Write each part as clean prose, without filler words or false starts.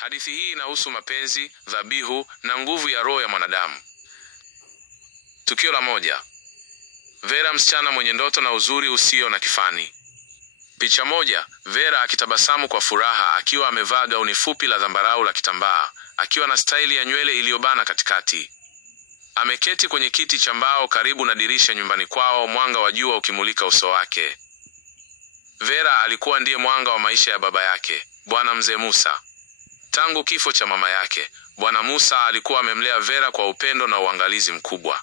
Hadithi hii inahusu mapenzi, dhabihu na nguvu ya roho ya mwanadamu. Tukio la moja. Vera, msichana mwenye ndoto na uzuri usio na kifani. Picha moja. Vera akitabasamu kwa furaha akiwa amevaa gauni fupi la zambarau la kitambaa, akiwa na staili ya nywele iliyobana katikati. Ameketi kwenye kiti cha mbao karibu na dirisha nyumbani kwao, mwanga wa jua ukimulika uso wake. Vera alikuwa ndiye mwanga wa maisha ya baba yake, Bwana Mzee Musa. Tangu kifo cha mama yake, Bwana Musa alikuwa amemlea Vera kwa upendo na uangalizi mkubwa.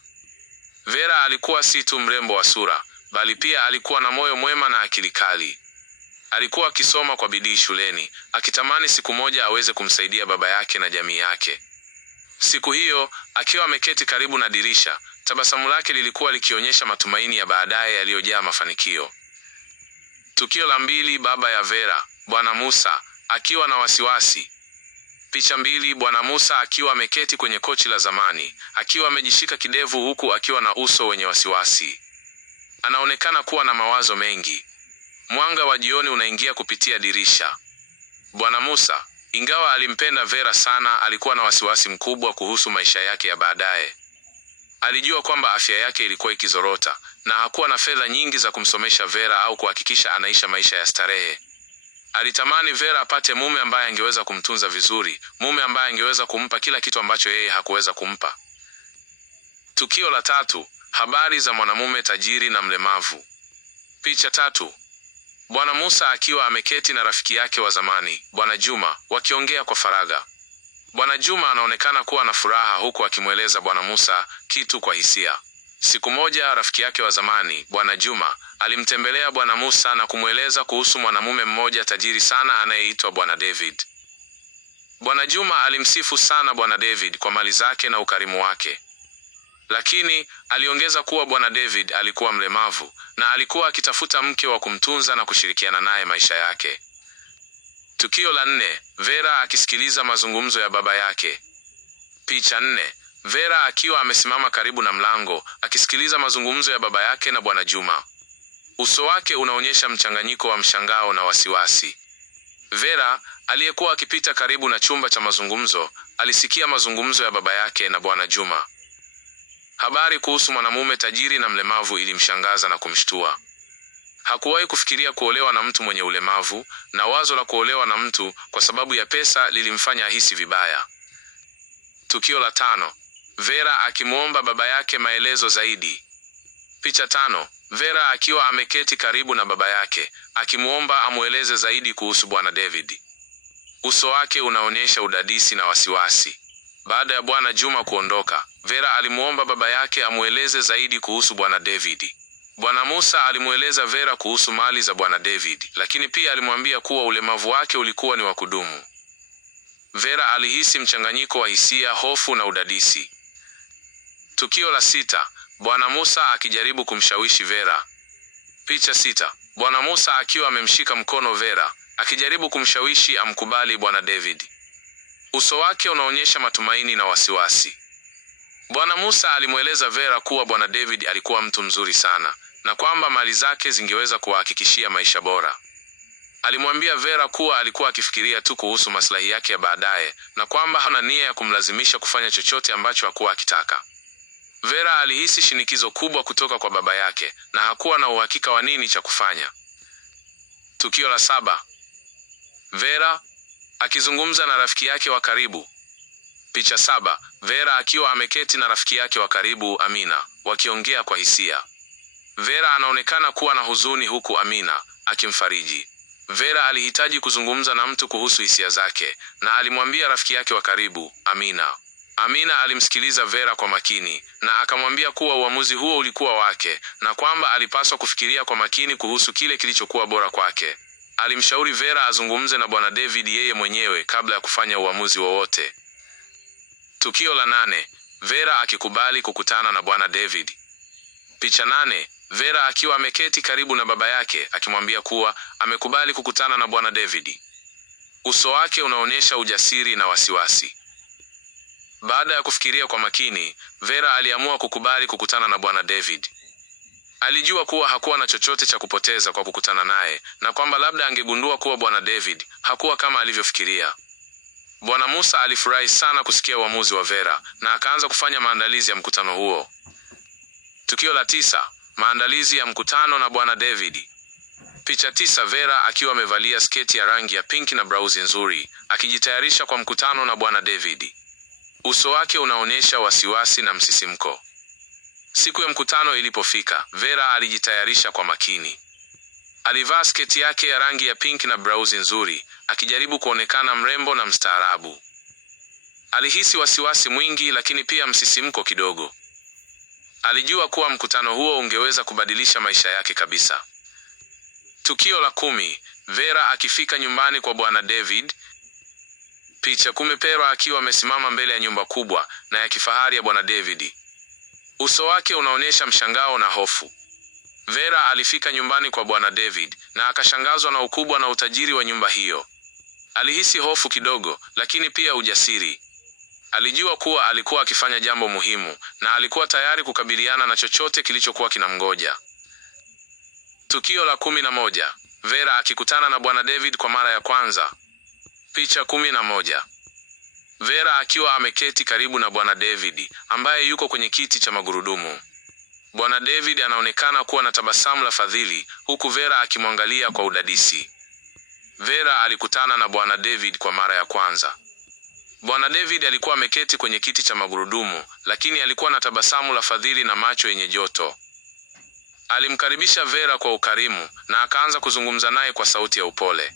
Vera alikuwa si tu mrembo wa sura, bali pia alikuwa na moyo mwema na akili kali. Alikuwa akisoma kwa bidii shuleni, akitamani siku moja aweze kumsaidia baba yake na jamii yake. Siku hiyo, akiwa ameketi karibu na dirisha, tabasamu lake lilikuwa likionyesha matumaini ya baadaye yaliyojaa mafanikio. Tukio la mbili. Baba ya Vera, Bwana Musa, akiwa na wasiwasi. Picha mbili. Bwana Musa akiwa ameketi kwenye kochi la zamani, akiwa amejishika kidevu huku akiwa na uso wenye wasiwasi. Anaonekana kuwa na mawazo mengi. Mwanga wa jioni unaingia kupitia dirisha. Bwana Musa, ingawa alimpenda Vera sana, alikuwa na wasiwasi mkubwa kuhusu maisha yake ya baadaye. Alijua kwamba afya yake ilikuwa ikizorota na hakuwa na fedha nyingi za kumsomesha Vera au kuhakikisha anaisha maisha ya starehe. Alitamani Vera apate mume ambaye angeweza kumtunza vizuri, mume ambaye angeweza kumpa kila kitu ambacho yeye hakuweza kumpa. Tukio la tatu. Habari za mwanamume tajiri na mlemavu. Picha tatu. Bwana Musa akiwa ameketi na rafiki yake wa zamani, Bwana Juma, wakiongea kwa faragha. Bwana Juma anaonekana kuwa na furaha huku akimweleza Bwana Musa kitu kwa hisia. Siku moja rafiki yake wa zamani, Bwana Juma, alimtembelea Bwana Musa na kumweleza kuhusu mwanamume mmoja tajiri sana anayeitwa Bwana David. Bwana Juma alimsifu sana Bwana David kwa mali zake na ukarimu wake. Lakini aliongeza kuwa Bwana David alikuwa mlemavu na alikuwa akitafuta mke wa kumtunza na kushirikiana naye maisha yake. Tukio la nne. Vera akisikiliza mazungumzo ya baba yake. Picha nne. Vera akiwa amesimama karibu na mlango, akisikiliza mazungumzo ya baba yake na Bwana Juma. Uso wake unaonyesha mchanganyiko wa mshangao na wasiwasi. Vera, aliyekuwa akipita karibu na chumba cha mazungumzo, alisikia mazungumzo ya baba yake na Bwana Juma. Habari kuhusu mwanamume tajiri na mlemavu ilimshangaza na kumshtua. Hakuwahi kufikiria kuolewa na mtu mwenye ulemavu, na wazo la kuolewa na mtu kwa sababu ya pesa lilimfanya ahisi vibaya. Tukio la tano. Vera akimuomba baba yake maelezo zaidi. Picha tano. Vera akiwa ameketi karibu na baba yake, akimuomba amueleze zaidi kuhusu Bwana David. Uso wake unaonyesha udadisi na wasiwasi. Baada ya Bwana Juma kuondoka, Vera alimuomba baba yake amueleze zaidi kuhusu Bwana David. Bwana Musa alimueleza Vera kuhusu mali za Bwana David, lakini pia alimwambia kuwa ulemavu wake ulikuwa ni wa kudumu. Vera alihisi mchanganyiko wa hisia, hofu na udadisi. Tukio la sita. Bwana Musa akijaribu kumshawishi Vera. Picha sita. Bwana Musa akiwa amemshika mkono Vera, akijaribu kumshawishi amkubali Bwana David. Uso wake unaonyesha matumaini na wasiwasi. Bwana Musa alimweleza Vera kuwa Bwana David alikuwa mtu mzuri sana na kwamba mali zake zingeweza kuhakikishia maisha bora. Alimwambia Vera kuwa alikuwa akifikiria tu kuhusu maslahi yake ya baadaye na kwamba hana nia ya kumlazimisha kufanya chochote ambacho hakuwa akitaka. Vera alihisi shinikizo kubwa kutoka kwa baba yake na hakuwa na uhakika wa nini cha kufanya. Tukio la saba. Vera akizungumza na rafiki yake wa karibu. Picha saba. Vera akiwa ameketi na rafiki yake wa karibu, Amina, wakiongea kwa hisia. Vera anaonekana kuwa na huzuni huku Amina akimfariji. Vera alihitaji kuzungumza na mtu kuhusu hisia zake na alimwambia rafiki yake wa karibu, Amina. Amina alimsikiliza Vera kwa makini na akamwambia kuwa uamuzi huo ulikuwa wake na kwamba alipaswa kufikiria kwa makini kuhusu kile kilichokuwa bora kwake. Alimshauri Vera azungumze na Bwana David yeye mwenyewe kabla ya kufanya uamuzi wowote. Tukio la nane. Vera akikubali kukutana na Bwana David. Picha nane. Vera akiwa ameketi karibu na baba yake akimwambia kuwa amekubali kukutana na Bwana David. Uso wake unaonyesha ujasiri na wasiwasi. Baada ya kufikiria kwa makini, Vera aliamua kukubali kukutana na Bwana David. Alijua kuwa hakuwa na chochote cha kupoteza kwa kukutana naye na kwamba labda angegundua kuwa Bwana David hakuwa kama alivyofikiria. Bwana Musa alifurahi sana kusikia uamuzi wa Vera na akaanza kufanya maandalizi ya mkutano huo. Tukio la 9: maandalizi ya mkutano na Bwana David. Picha 9: Vera akiwa amevalia sketi ya rangi ya pinki na blausi nzuri, akijitayarisha kwa mkutano na Bwana David. Uso wake unaonyesha wasiwasi na msisimko. Siku ya mkutano ilipofika, Vera alijitayarisha kwa makini. Alivaa sketi yake ya rangi ya pinki na blausi nzuri, akijaribu kuonekana mrembo na mstaarabu. Alihisi wasiwasi mwingi lakini pia msisimko kidogo. Alijua kuwa mkutano huo ungeweza kubadilisha maisha yake kabisa. Tukio la 10: Vera akifika nyumbani kwa Bwana David. Picha 10: Vera akiwa amesimama mbele ya nyumba kubwa na ya kifahari ya Bwana David. Uso wake unaonyesha mshangao na hofu. Vera alifika nyumbani kwa Bwana David na akashangazwa na ukubwa na utajiri wa nyumba hiyo. Alihisi hofu kidogo, lakini pia ujasiri. Alijua kuwa alikuwa akifanya jambo muhimu na alikuwa tayari kukabiliana na chochote kilichokuwa kinamgoja. Tukio la 11: Vera akikutana na Bwana David kwa mara ya kwanza. Picha 11: Vera akiwa ameketi karibu na Bwana David ambaye yuko kwenye kiti cha magurudumu. Bwana David anaonekana kuwa na tabasamu la fadhili huku Vera akimwangalia kwa udadisi. Vera alikutana na Bwana David kwa mara ya kwanza. Bwana David alikuwa ameketi kwenye kiti cha magurudumu, lakini alikuwa na tabasamu la fadhili na macho yenye joto. Alimkaribisha Vera kwa ukarimu na akaanza kuzungumza naye kwa sauti ya upole.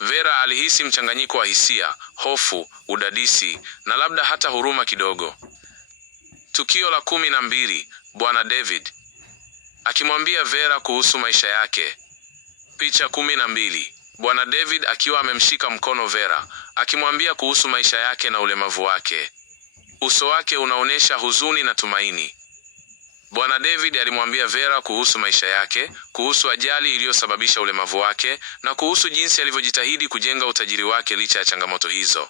Vera alihisi mchanganyiko wa hisia, hofu, udadisi na labda hata huruma kidogo. Tukio la 12: Bwana David akimwambia Vera kuhusu maisha yake. Picha 12: Bwana David akiwa amemshika mkono Vera, akimwambia kuhusu maisha yake na ulemavu wake. Uso wake unaonyesha huzuni na tumaini. Bwana David alimwambia Vera kuhusu maisha yake, kuhusu ajali iliyosababisha ulemavu wake na kuhusu jinsi alivyojitahidi kujenga utajiri wake licha ya changamoto hizo.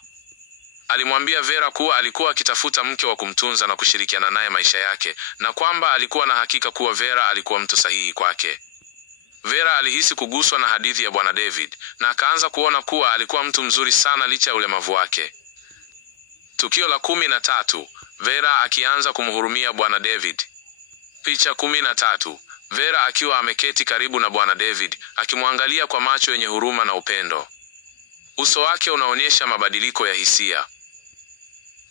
Alimwambia Vera kuwa alikuwa akitafuta mke wa kumtunza na kushirikiana naye maisha yake na kwamba alikuwa na hakika kuwa Vera alikuwa mtu sahihi kwake. Vera alihisi kuguswa na hadithi ya Bwana David na akaanza kuona kuwa alikuwa mtu mzuri sana licha ya ulemavu wake. Tukio la 13: Vera akianza kumhurumia Bwana David. Picha 13: Vera akiwa ameketi karibu na Bwana David, akimwangalia kwa macho yenye huruma na upendo. Uso wake unaonyesha mabadiliko ya hisia.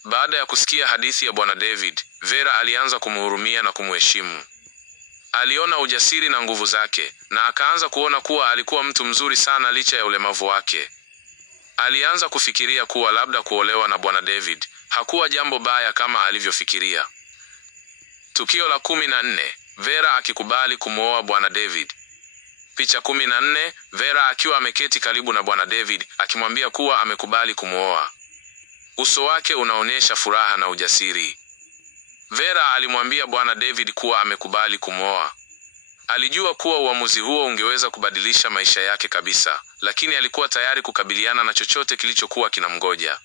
Baada ya kusikia hadithi ya Bwana David, Vera alianza kumhurumia na kumheshimu. Aliona ujasiri na nguvu zake na akaanza kuona kuwa alikuwa mtu mzuri sana licha ya ulemavu wake. Alianza kufikiria kuwa labda kuolewa na Bwana David hakuwa jambo baya kama alivyofikiria. Tukio la 14: Vera akikubali kumwoa Bwana David. Picha 14: Vera akiwa ameketi karibu na Bwana David akimwambia kuwa amekubali kumwoa. Uso wake unaonyesha furaha na ujasiri. Vera alimwambia Bwana David kuwa amekubali kumwoa. Alijua kuwa uamuzi huo ungeweza kubadilisha maisha yake kabisa, lakini alikuwa tayari kukabiliana na chochote kilichokuwa kinamgoja.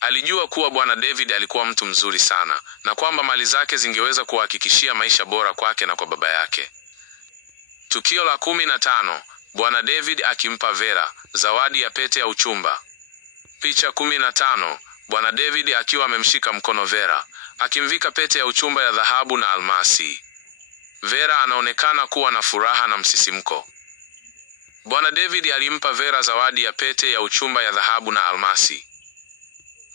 Alijua kuwa Bwana David alikuwa mtu mzuri sana na kwamba mali zake zingeweza kuhakikishia maisha bora kwake na kwa baba yake. Tukio la 15: Bwana David akimpa Vera zawadi ya pete ya uchumba. Picha 15: Bwana David akiwa amemshika mkono Vera, akimvika pete ya uchumba ya dhahabu na almasi. Vera anaonekana kuwa na furaha na msisimko. Bwana David alimpa Vera zawadi ya pete ya uchumba ya dhahabu na almasi.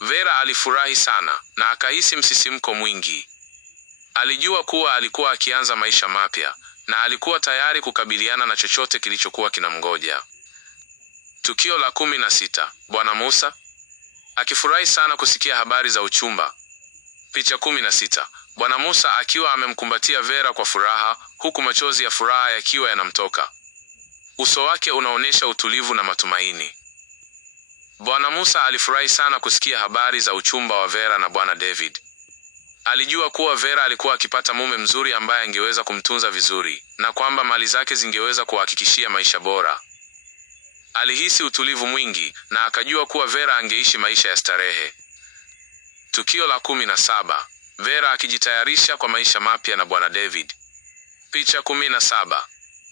Vera alifurahi sana na akahisi msisimko mwingi. Alijua kuwa alikuwa akianza maisha mapya na alikuwa tayari kukabiliana na chochote kilichokuwa kinamgoja. Tukio la 16: Bwana Musa akifurahi sana kusikia habari za uchumba. Picha 16: Bwana Musa akiwa amemkumbatia Vera kwa furaha huku machozi ya furaha yakiwa yanamtoka. Uso wake unaonyesha utulivu na matumaini. Bwana Musa alifurahi sana kusikia habari za uchumba wa Vera na Bwana David. Alijua kuwa Vera alikuwa akipata mume mzuri ambaye angeweza kumtunza vizuri na kwamba mali zake zingeweza kuhakikishia maisha bora. Alihisi utulivu mwingi na akajua kuwa Vera angeishi maisha ya starehe. Tukio la 17: Vera akijitayarisha kwa maisha mapya na Bwana David. Picha 17: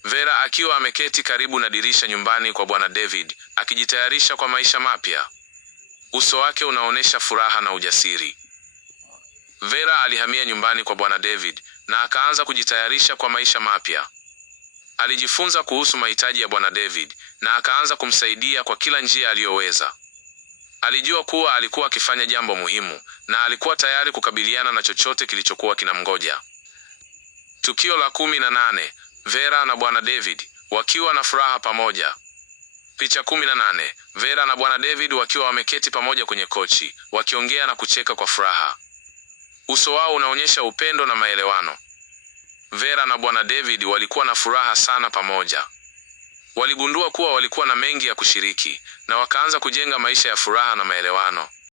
Vera akiwa ameketi karibu na dirisha nyumbani kwa Bwana David, akijitayarisha kwa maisha mapya. Uso wake unaonyesha furaha na ujasiri. Vera alihamia nyumbani kwa Bwana David na akaanza kujitayarisha kwa maisha mapya. Alijifunza kuhusu mahitaji ya Bwana David na akaanza kumsaidia kwa kila njia aliyoweza. Alijua kuwa alikuwa akifanya jambo muhimu na alikuwa tayari kukabiliana na chochote kilichokuwa kinamngoja. Tukio la 18. Vera na Bwana David wakiwa na furaha pamoja. Picha 18. Vera na Bwana David wakiwa wameketi pamoja kwenye kochi, wakiongea na kucheka kwa furaha. Uso wao unaonyesha upendo na maelewano. Vera na Bwana David walikuwa na furaha sana pamoja. Waligundua kuwa walikuwa na mengi ya kushiriki na wakaanza kujenga maisha ya furaha na maelewano.